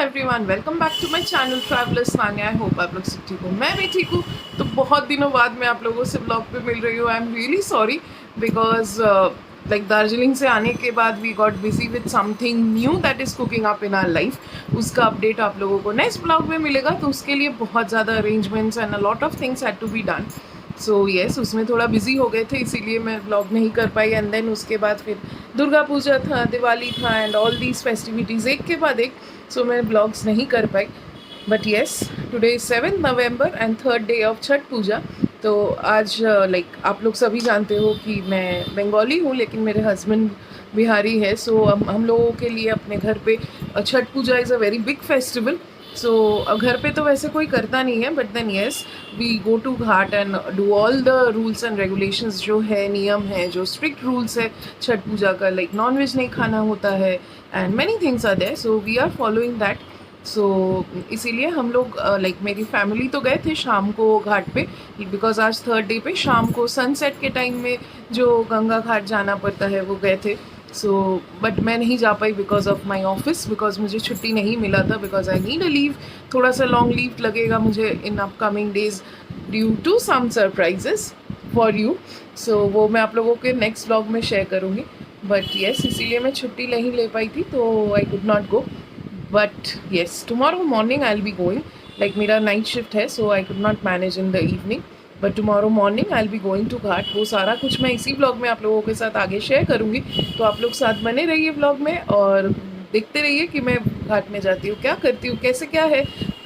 Everyone, welcome back to my channel travellers Vanya. I hope आप लोग सब ठीक हो, मैं भी ठीक हूँ। तो बहुत दिनों बाद मैं आप लोगों से ब्लॉग पे मिल रही हूँ। I am really sorry because like Darjeeling से आने के बाद we got busy with something new that is cooking up in our life. उसका अपडेट आप लोगों को नेक्स्ट ब्लॉग में मिलेगा। तो उसके लिए बहुत ज़्यादा arrangements and a lot of things had to be done. So yes, उसमें थोड़ा बिजी हो गए थे, इसीलिए मैं ब्लॉग नहीं कर पाई। एंड देन उसके बाद फिर दुर्गा पूजा था, दिवाली था एंड ऑल दीज फेस्टिविटीज़ एक के बाद एक। सो मैं ब्लॉग्स नहीं कर पाई। But yes, today is 7 November and third day of Chhath Puja. तो आज लाइक आप लोग सभी जानते हो कि मैं बंगाली हूँ, लेकिन मेरे हस्बैंड बिहारी है। सो हम लोगों के लिए अपने घर पे छठ पूजा is a very big festival. So घर पे तो वैसे कोई करता नहीं है, but then yes we go to ghat and do all the rules and regulations जो है, नियम है, जो स्ट्रिक्ट रूल्स है छठ पूजा का। लाइक नॉन वेज नहीं खाना होता है and many things are there, so we are following that. So इसीलिए हम लोग लाइक मेरी फैमिली तो गए थे शाम को घाट पे, बिकॉज आज थर्ड डे पे शाम को सनसेट के टाइम में जो गंगा घाट जाना पड़ता है वो गए थे। सो बट मैं नहीं जा पाई because of my office, because मुझे छुट्टी नहीं मिला था, because I need a leave. थोड़ा सा लॉन्ग लीव लगेगा मुझे इन upcoming days due to some surprises for you. So वो मैं आप लोगों के नेक्स्ट ब्लॉग में शेयर करूँगी। बट येस, इसीलिए मैं छुट्टी नहीं ले पाई थी, तो I could not go. But yes, tomorrow morning I will be going. Like मेरा नाइट शिफ्ट है, so I could not manage in the evening, but tomorrow morning I will be going to ghat. वो सारा कुछ मैं इसी blog में आप लोगों के साथ आगे शेयर करूँगी। तो आप लोग साथ बने रहिए ब्लॉग में और देखते रहिए कि मैं घाट में जाती हूँ, क्या करती हूँ, कैसे क्या है।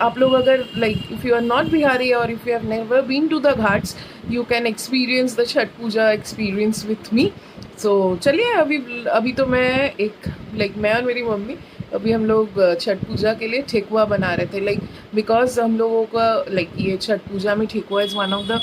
आप लोग अगर like if you are not Bihari और if you have never been to the ghats, you can experience the Chhath Puja experience with me. So चलिए, अभी तो मैं एक लाइक मैं और मेरी मम्मी अभी हम लोग छठ पूजा के लिए ठेकुआ बना रहे थे। लाइक बिकॉज हम लोगों का लाइक ये छठ पूजा में thekua is one of the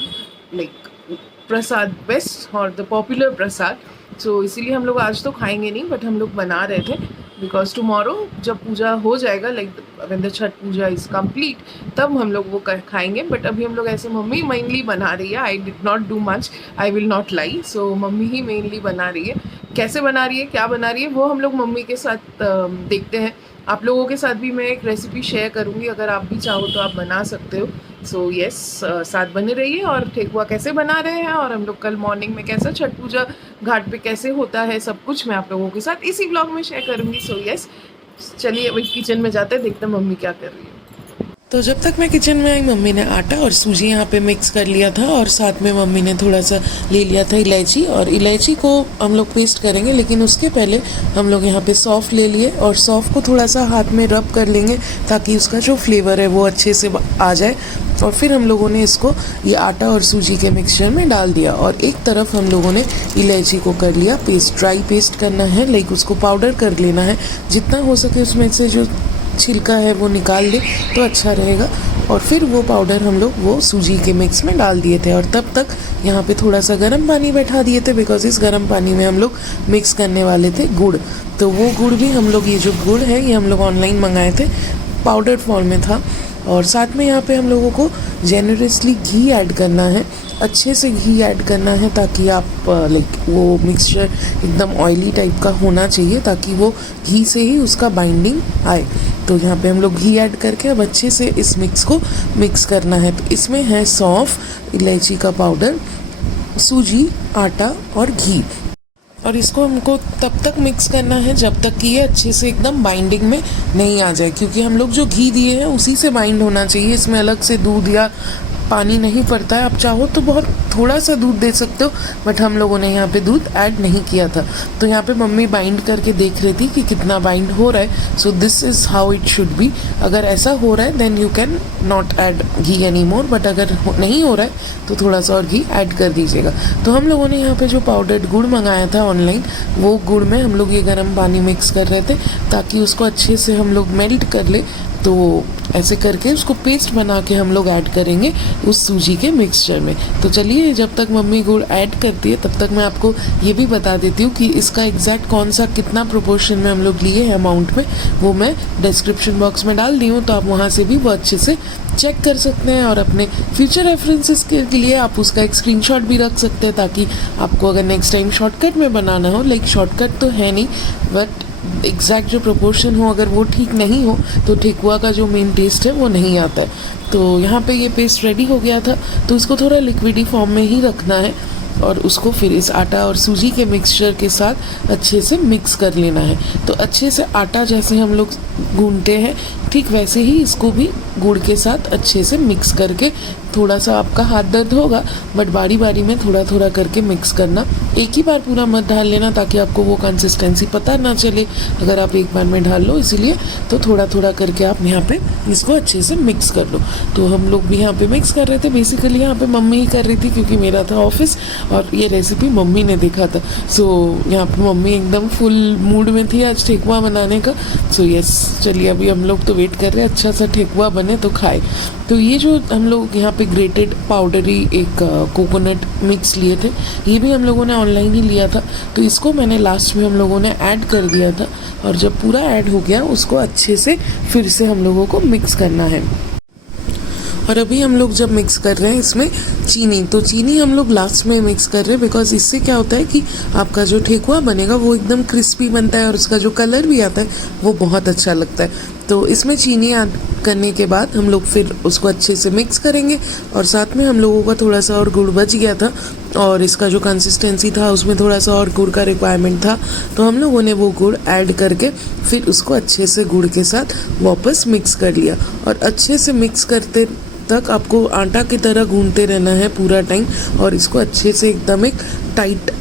like prasad, best और द पॉपुलर प्रसाद। सो इसीलिए हम लोग आज तो खाएंगे नहीं, बट हम लोग बना रहे थे बिकॉज टुमारो जब पूजा हो जाएगा, like when the Chhath Puja is complete, तब हम लोग वो खाएंगे। बट अभी हम लोग ऐसे मम्मी मेनली बना रही है। I did not do much, I will not lie. So mummy he mainly बना रही है। कैसे बना रही है, क्या बना रही है, वो हम लोग मम्मी के साथ देखते हैं। आप लोगों के साथ भी मैं एक रेसिपी शेयर करूँगी, अगर आप भी चाहो तो आप बना सकते हो। सो येस, साथ बने रहिए। और ठेकुआ कैसे बना रहे हैं और हम लोग कल मॉर्निंग में कैसा छठ पूजा घाट पे कैसे होता है, सब कुछ मैं आप लोगों के साथ इसी ब्लॉग में शेयर करूँगी। सो येस, चलिए अभी किचन में जाते हैं, देखते हैं मम्मी क्या कर रही है। तो जब तक मैं किचन में आई, मम्मी ने आटा और सूजी यहाँ पे मिक्स कर लिया था, और साथ में मम्मी ने थोड़ा सा ले लिया था इलायची, और इलायची को हम लोग पेस्ट करेंगे। लेकिन उसके पहले हम लोग यहाँ पे सौंफ ले लिए, और सौंफ को थोड़ा सा हाथ में रब कर लेंगे ताकि उसका जो फ्लेवर है वो अच्छे से आ जाए। और फिर हम लोगों ने इसको ये आटा और सूजी के मिक्सचर में डाल दिया, और एक तरफ हम लोगों ने इलायची को कर लिया पेस्ट। ड्राई पेस्ट करना है, लाइक उसको पाउडर कर लेना है। जितना हो सके उसमें से जो छिलका है वो निकाल दे तो अच्छा रहेगा। और फिर वो पाउडर हम लोग वो सूजी के मिक्स में डाल दिए थे, और तब तक यहाँ पे थोड़ा सा गर्म पानी बैठा दिए थे, बिकॉज इस गर्म पानी में हम लोग मिक्स करने वाले थे गुड़। तो वो गुड़ भी हम लोग, ये जो गुड़ है ये हम लोग ऑनलाइन मंगाए थे, पाउडर फॉर्म में था। और साथ में यहाँ पे हम लोगों को जेनरसली घी ऐड करना है, अच्छे से घी ऐड करना है, ताकि आप लाइक वो मिक्सचर एकदम ऑयली टाइप का होना चाहिए, ताकि वो घी से ही उसका बाइंडिंग आए। तो यहाँ पे हम लोग घी ऐड करके अब अच्छे से इस मिक्स को मिक्स करना है। तो इसमें है सौंफ, इलायची का पाउडर, सूजी, आटा और घी। और इसको हमको तब तक मिक्स करना है जब तक कि ये अच्छे से एकदम बाइंडिंग में नहीं आ जाए, क्योंकि हम लोग जो घी दिए हैं उसी से बाइंड होना चाहिए। इसमें अलग से दूध या पानी नहीं पड़ता है। आप चाहो तो बहुत थोड़ा सा दूध दे सकते हो, बट हम लोगों ने यहाँ पे दूध ऐड नहीं किया था। तो यहाँ पे मम्मी बाइंड करके देख रही थी कि कितना बाइंड हो रहा है। So this is how it should be. अगर ऐसा हो रहा है then you can not add ghee any more, but अगर नहीं हो रहा है तो थोड़ा सा और घी ऐड कर दीजिएगा। तो हम लोगों ने यहाँ पे जो पाउडर्ड गुड़ मंगाया था ऑनलाइन, वो गुड़ में हम लोग ये गर्म पानी मिक्स कर रहे थे ताकि उसको अच्छे से हम लोग मेल्ट कर ले। तो ऐसे करके उसको पेस्ट बना के हम लोग ऐड करेंगे उस सूजी के मिक्सचर में। तो चलिए, जब तक मम्मी गुड़ ऐड करती है तब तक मैं आपको ये भी बता देती हूँ कि इसका एग्जैक्ट कौन सा कितना प्रोपोर्शन में हम लोग लिए हैं अमाउंट में, वो मैं डिस्क्रिप्शन बॉक्स में डाल दी हूँ। तो आप वहाँ से भी वो अच्छे से चेक कर सकते हैं, और अपने फ्यूचर रेफरेंसेस के लिए आप उसका एक स्क्रीनशॉट भी रख सकते हैं, ताकि आपको अगर नेक्स्ट टाइम शॉर्टकट में बनाना हो, लाइक शॉर्टकट तो है नहीं, बट एग्जैक्ट जो प्रोपोर्शन हो अगर वो ठीक नहीं हो तो ठेकुआ का जो मेन टेस्ट है वो नहीं आता है। तो यहाँ पे ये पेस्ट रेडी हो गया था, तो इसको थोड़ा लिक्विडी फॉर्म में ही रखना है और उसको फिर इस आटा और सूजी के मिक्सचर के साथ अच्छे से मिक्स कर लेना है। तो अच्छे से आटा जैसे हम लोग गूंथते हैं ठीक वैसे ही इसको भी गुड़ के साथ अच्छे से मिक्स करके, थोड़ा सा आपका हाथ दर्द होगा बट बारी बारी में थोड़ा थोड़ा करके मिक्स करना, एक ही बार पूरा मत डाल लेना ताकि आपको वो कंसिस्टेंसी पता ना चले अगर आप एक बार में डाल लो, इसीलिए तो थोड़ा थोड़ा करके आप यहाँ पे इसको अच्छे से मिक्स कर लो। तो हम लोग भी यहाँ पे मिक्स कर रहे थे, बेसिकली यहाँ पे मम्मी ही कर रही थी क्योंकि मेरा था ऑफिस और ये रेसिपी मम्मी ने देखा था। सो यहाँ पे मम्मी एकदम फुल मूड में थी आज ठेकुआ बनाने का। सो यस, चलिए अभी हम लोग तो वेट कर रहे हैं अच्छा सा ठेकुआ बने तो खाए। तो ये जो हम लोग यहाँ पे ग्रेटेड पाउडरी एक कोकोनट मिक्स लिए थे, ये भी हम लोगों ने ऑनलाइन ही लिया था। तो इसको मैंने लास्ट में हम लोगों ने ऐड कर दिया था और जब पूरा ऐड हो गया उसको अच्छे से फिर से हम लोगों को मिक्स करना है। और अभी हम लोग जब मिक्स कर रहे हैं इसमें चीनी, तो चीनी हम लोग लास्ट में मिक्स कर रहे हैं बिकॉज इससे क्या होता है कि आपका जो ठेकुआ बनेगा वो एकदम क्रिस्पी बनता है और उसका जो कलर भी आता है वो बहुत अच्छा लगता है। तो इसमें चीनी ऐड करने के बाद हम लोग फिर उसको अच्छे से मिक्स करेंगे और साथ में हम लोगों का थोड़ा सा और गुड़ बच गया था और इसका जो कंसिस्टेंसी था उसमें थोड़ा सा और गुड़ का रिक्वायरमेंट था, तो हम लोगों ने वो गुड़ ऐड करके फिर उसको अच्छे से गुड़ के साथ वापस मिक्स कर लिया। और अच्छे से मिक्स करते तक आपको आटा की तरह गूंथते रहना है पूरा टाइम और इसको अच्छे से एकदम एक टाइट,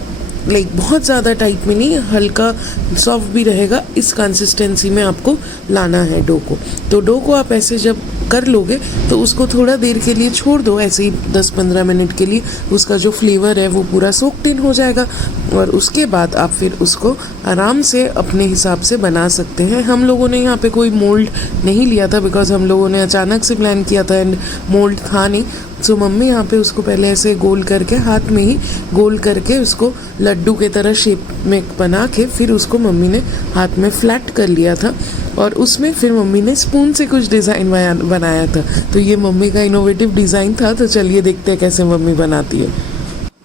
लाइक बहुत ज़्यादा टाइट में नहीं, हल्का सॉफ्ट भी रहेगा इस कंसिस्टेंसी में आपको लाना है डो को। तो डो को आप ऐसे जब कर लोगे तो उसको थोड़ा देर के लिए छोड़ दो, ऐसे ही 10-15 मिनट के लिए, उसका जो फ्लेवर है वो पूरा सोक्ड इन हो जाएगा और उसके बाद आप फिर उसको आराम से अपने हिसाब से बना सकते हैं। हम लोगों ने यहाँ पे कोई मोल्ड नहीं लिया था बिकॉज हम लोगों ने अचानक से प्लान किया था एंड मोल्ड था नहीं। सो मम्मी यहाँ पे उसको पहले ऐसे गोल करके हाथ में ही गोल करके उसको लड्डू के तरह शेप में बना के फिर उसको मम्मी ने हाथ में फ्लैट कर लिया था और उसमें फिर मम्मी ने स्पून से कुछ डिज़ाइन बनाया था। तो ये मम्मी का इनोवेटिव डिज़ाइन था, तो चलिए देखते हैं कैसे मम्मी बनाती है।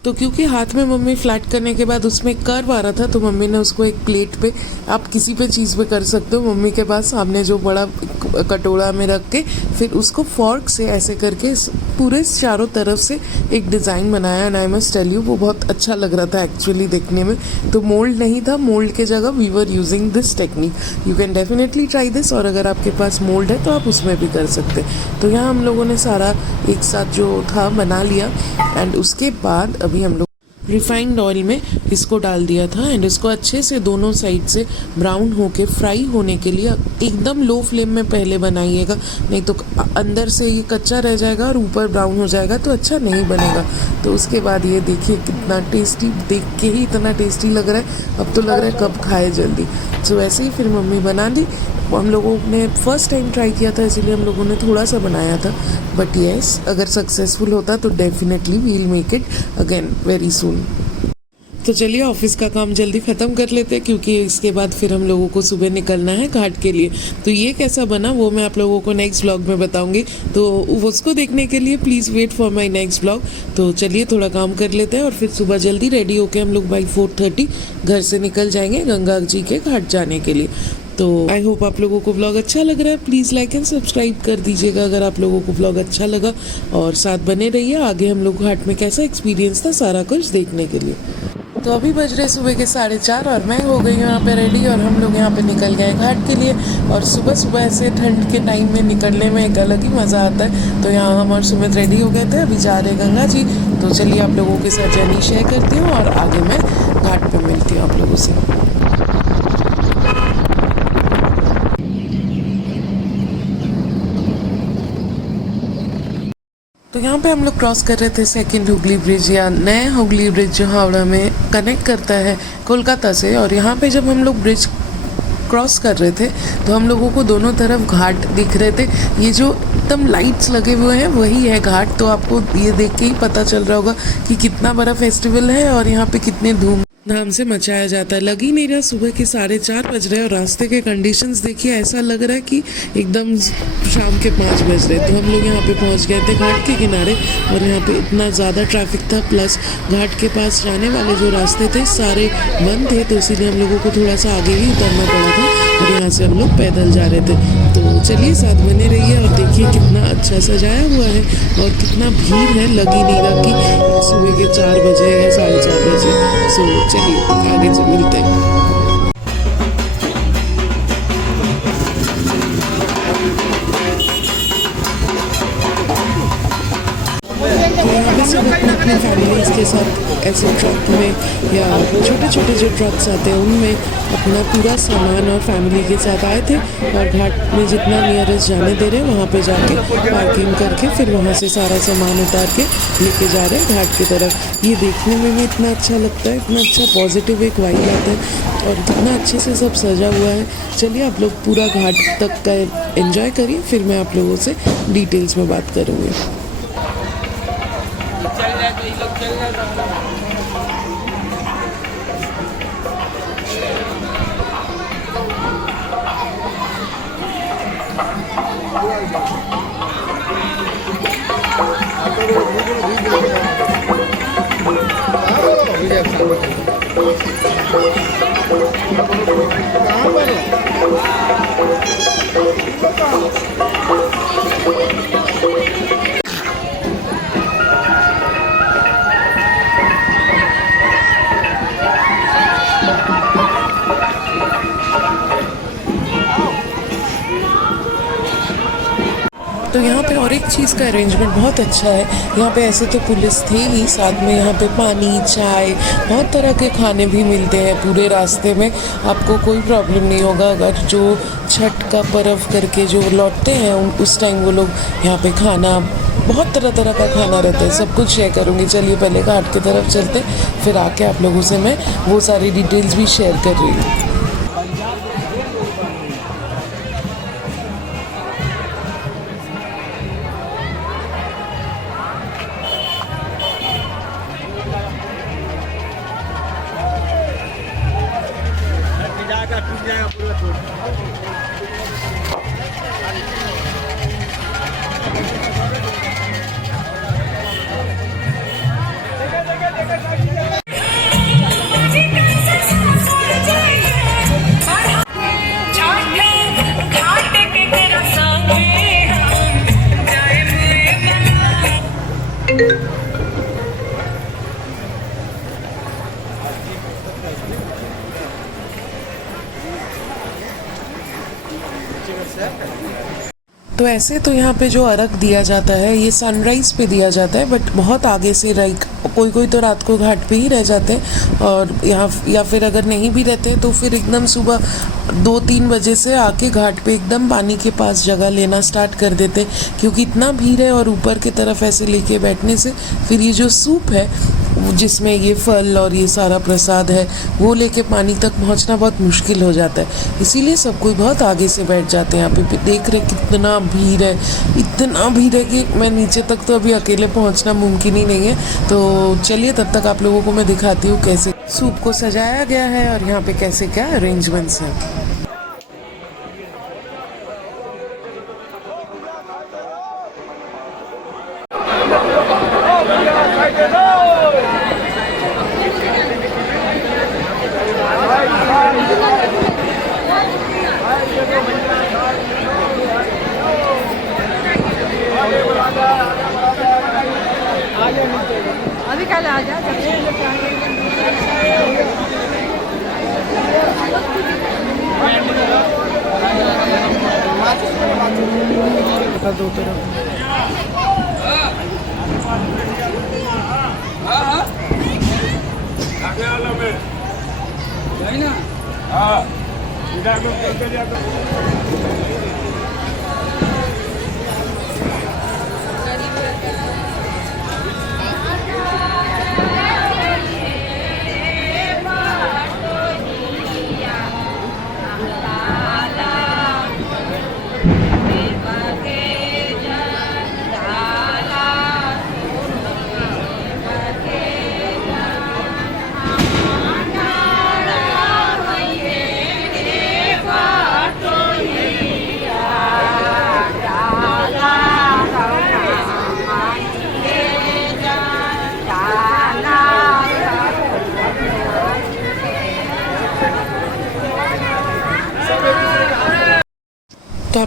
तो क्योंकि हाथ में मम्मी फ्लैट करने के बाद उसमें कर्व आ रहा था तो मम्मी ने उसको एक प्लेट पे, आप किसी पे चीज़ पे कर सकते हो, मम्मी के पास सामने जो बड़ा कटोरा में रख के फिर उसको फॉर्क से ऐसे करके पूरे चारों तरफ से एक डिज़ाइन बनाया and I must tell you वो बहुत अच्छा लग रहा था एक्चुअली देखने में। तो मोल्ड नहीं था, मोल्ड के जगह we were using this technique. You can definitely try this और अगर आपके पास मोल्ड है तो आप उसमें भी कर सकते। तो यहाँ हम लोगों ने सारा एक साथ जो था बना लिया एंड उसके बाद अभी हम लोग रिफाइंड ऑयल में इसको डाल दिया था एंड इसको अच्छे से दोनों साइड से ब्राउन होके फ्राई होने के लिए एकदम लो फ्लेम में पहले बनाइएगा, नहीं तो अंदर से ये कच्चा रह जाएगा और ऊपर ब्राउन हो जाएगा तो अच्छा नहीं बनेगा। तो उसके बाद ये देखिए कितना टेस्टी, देख के ही इतना टेस्टी लग रहा है, अब तो लग रहा है कब खाए जल्दी। सो ऐसे ही फिर मम्मी बना दी। हम लोगों ने फर्स्ट टाइम ट्राई किया था इसीलिए हम लोगों ने थोड़ा सा बनाया था, बट येस अगर सक्सेसफुल होता तो definitely we will make it again very soon. तो चलिए ऑफिस का काम जल्दी ख़त्म कर लेते हैं क्योंकि इसके बाद फिर हम लोगों को सुबह निकलना है घाट के लिए। तो ये कैसा बना वो मैं आप लोगों को नेक्स्ट ब्लॉग में बताऊंगी, तो उसको देखने के लिए please wait for my next blog. तो चलिए थोड़ा काम कर लेते हैं और फिर सुबह जल्दी रेडी होकर हम लोग बाई 4:30 घर से निकल जाएंगे गंगा जी के घाट जाने के लिए। तो आई होप आप लोगों को ब्लॉग अच्छा लग रहा है, प्लीज़ लाइक एंड सब्सक्राइब कर दीजिएगा अगर आप लोगों को ब्लॉग अच्छा लगा और साथ बने रहिए, आगे हम लोग घाट में कैसा एक्सपीरियंस था सारा कुछ देखने के लिए। तो अभी बज रहे सुबह के 4:30 और मैं हो गई हूँ यहाँ पे रेडी और हम लोग यहाँ पे निकल गए घाट के लिए। और सुबह सुबह ऐसे ठंड के टाइम में निकलने में एक अलग ही मज़ा आता है। तो यहाँ हम और सुमित रेडी हो गए थे, अभी जा रहे गंगा जी। तो चलिए आप लोगों के साथ जर्नी शेयर करती हूँ और आगे मैं घाट पर मिलती हूँ आप लोगों से। तो यहाँ पे हम लोग क्रॉस कर रहे थे सेकंड हुगली ब्रिज या नया हुगली ब्रिज जो हावड़ा में कनेक्ट करता है कोलकाता से। और यहाँ पे जब हम लोग ब्रिज क्रॉस कर रहे थे तो हम लोगों को दोनों तरफ घाट दिख रहे थे। ये जो एकदम लाइट्स लगे हुए हैं वही है घाट। तो आपको ये देख के ही पता चल रहा होगा कि कितना बड़ा फेस्टिवल है और यहाँ पे कितनी धूम धाम से मचाया जाता है। लग ही नहीं रहा सुबह के 4:30 बज रहे हैं और रास्ते के कंडीशंस देखिए, ऐसा लग रहा है कि एकदम शाम के 5 बज रहे। तो हम लोग यहाँ पे पहुँच गए थे घाट के किनारे और यहाँ पे इतना ज़्यादा ट्रैफिक था, प्लस घाट के पास जाने वाले जो रास्ते थे सारे बंद थे, तो इसीलिए हम लोगों को थोड़ा सा आगे ही उतरना पड़ा था और यहाँ से हम लोग पैदल जा रहे थे। तो चलिए साथ बने रहिए और देखिए कितना अच्छा सजाया हुआ है और कितना भीड़ है। लग ही नहीं रहा कि सुबह के 4 बजे या 4:30 बजे। सो चलिए आगे से मिलते हैं। तो यहाँ पे सब अपनी अपनी फैमिलीज़ के साथ ऐसे ट्रक में या छोटे छोटे जो ट्रक्स आते हैं उनमें अपना पूरा सामान और फैमिली के साथ आए थे और घाट में जितना नियरेस्ट जाने दे रहे हैं वहाँ पे जाके पार्किंग करके फिर वहाँ से सारा सामान उतार के लेके जा रहे हैं घाट की तरफ। ये देखने में भी इतना अच्छा लगता है, इतना अच्छा पॉजिटिव एक वाइब आता है और कितना अच्छे से सब सजा हुआ है। चलिए आप लोग पूरा घाट तक का एंजॉय करिए, फिर मैं आप लोगों से डिटेल्स में बात करूँगी। तो यहाँ पे और एक चीज़ का अरेंजमेंट बहुत अच्छा है। यहाँ पे ऐसे तो पुलिस थे ही, साथ में यहाँ पे पानी, चाय, बहुत तरह के खाने भी मिलते हैं पूरे रास्ते में। आपको कोई प्रॉब्लम नहीं होगा। अगर जो छठ का पर्व करके जो लौटते हैं उस टाइम वो लोग यहाँ पे खाना, बहुत तरह तरह का खाना रहता है। सब कुछ शेयर करूँगी। चलिए पहले घाट की तरफ चलते, फिर आके आप लोगों से मैं वो सारी डिटेल्स भी शेयर कर रही हूँ। तो ऐसे तो यहाँ पे जो अर्घ दिया जाता है ये सनराइज़ पे दिया जाता है, बट बहुत आगे से कोई कोई तो रात को घाट पे ही रह जाते हैं और यहाँ या फिर अगर नहीं भी रहते तो फिर एकदम सुबह 2-3 बजे से आके घाट पे एकदम पानी के पास जगह लेना स्टार्ट कर देते हैं, क्योंकि इतना भीड़ है और ऊपर की तरफ ऐसे लेके बैठने से फिर ये जो सूप है जिसमें ये फल और ये सारा प्रसाद है वो लेके पानी तक पहुंचना बहुत मुश्किल हो जाता है। इसीलिए सब कोई बहुत आगे से बैठ जाते हैं। यहाँ पे देख रहे कितना भीड़ है, इतना भीड़ है कि मैं नीचे तक तो अभी अकेले पहुंचना मुमकिन ही नहीं है। तो चलिए तब तक आप लोगों को मैं दिखाती हूँ कैसे सूप को सजाया गया है और यहाँ पे कैसे क्या अरेंजमेंट्स हैं। अभी कल आ जा दो तरफ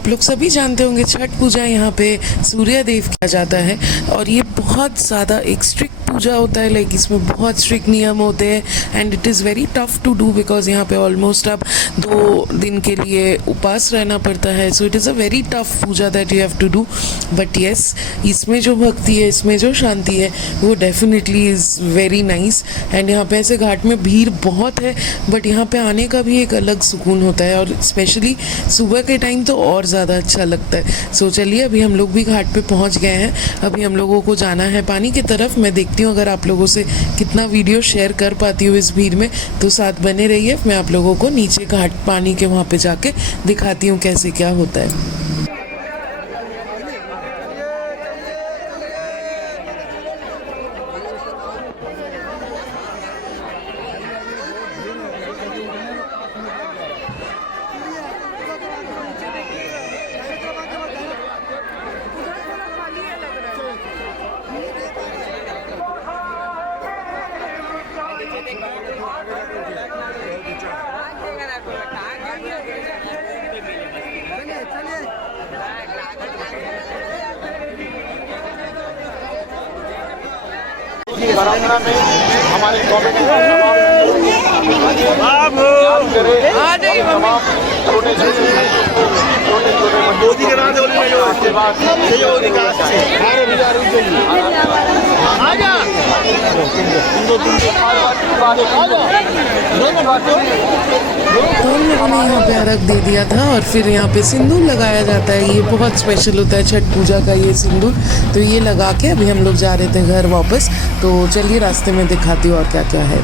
आप लोग सभी जानते होंगे छठ पूजा यहाँ पे सूर्य देव किया जाता है और ये बहुत ज़्यादा एक स्ट्रिक्ट पूजा होता है। लाइक इसमें बहुत स्ट्रिक्ट नियम होते हैं and it is very tough to do because यहाँ पे ऑलमोस्ट अब 2 दिन के लिए उपास रहना पड़ता है। So it is a very tough puja that you have to do, but yes इसमें जो भक्ति है, इसमें जो शांति है वो definitely is very nice. And यहाँ पे ऐसे घाट में भीड़ बहुत है बट यहाँ पे आने का भी एक अलग सुकून होता है और स्पेशली सुबह के टाइम तो और ज़्यादा अच्छा लगता है। सो चलिए अभी हम लोग भी घाट पे पहुँच गए हैं। अभी हम लोगों को जाना है पानी की तरफ। मैं देखती हूँ अगर आप लोगों से कितना वीडियो शेयर कर पाती हूँ इस भीड़ में, तो साथ बने रहिए। मैं आप लोगों को नीचे घाट पानी के वहाँ पे जाके दिखाती हूँ कैसे क्या होता है। बरामदा में हमारे गवर्नमेंट आ जाइए मम्मी। छोटे मोदी के नाम से तो हम लोगों ने यहाँ पे अर्घ दे दिया था और फिर यहाँ पे सिंदूर लगाया जाता है। ये बहुत स्पेशल होता है छठ पूजा का ये सिंदूर। तो ये लगा के अभी हम लोग जा रहे थे घर वापस। तो चलिए रास्ते में दिखाती हूँ और क्या क्या है।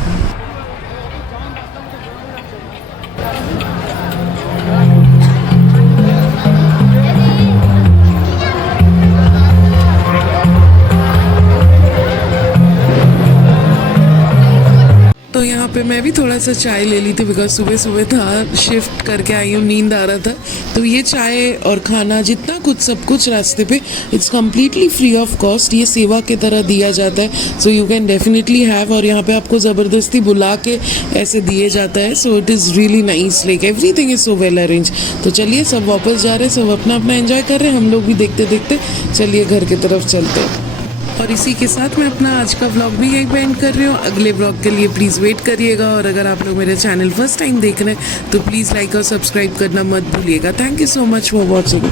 तो यहाँ पे मैं भी थोड़ा सा चाय ले ली थी बिकॉज सुबह सुबह था, शिफ्ट करके आई हूँ, नींद आ रहा था। तो ये चाय और खाना जितना कुछ सब कुछ रास्ते पे it's completely free of cost. ये सेवा की तरह दिया जाता है। So you can definitely have. और यहाँ पे आपको ज़बरदस्ती बुला के ऐसे दिए जाता है। So it is really nice, like everything is so well arrange. तो चलिए सब वापस जा रहे हैं, सब अपना अपना एंजॉय कर रहे हैं। हम लोग भी देखते देखते चलिए घर की तरफ चलते हैं। और इसी के साथ मैं अपना आज का व्लॉग भी यहीं पे एंड कर रही हूँ। अगले व्लॉग के लिए प्लीज़ वेट करिएगा। और अगर आप लोग मेरे चैनल फर्स्ट टाइम देख रहे हैं तो प्लीज़ लाइक और सब्सक्राइब करना मत भूलिएगा। Thank you so much for watching.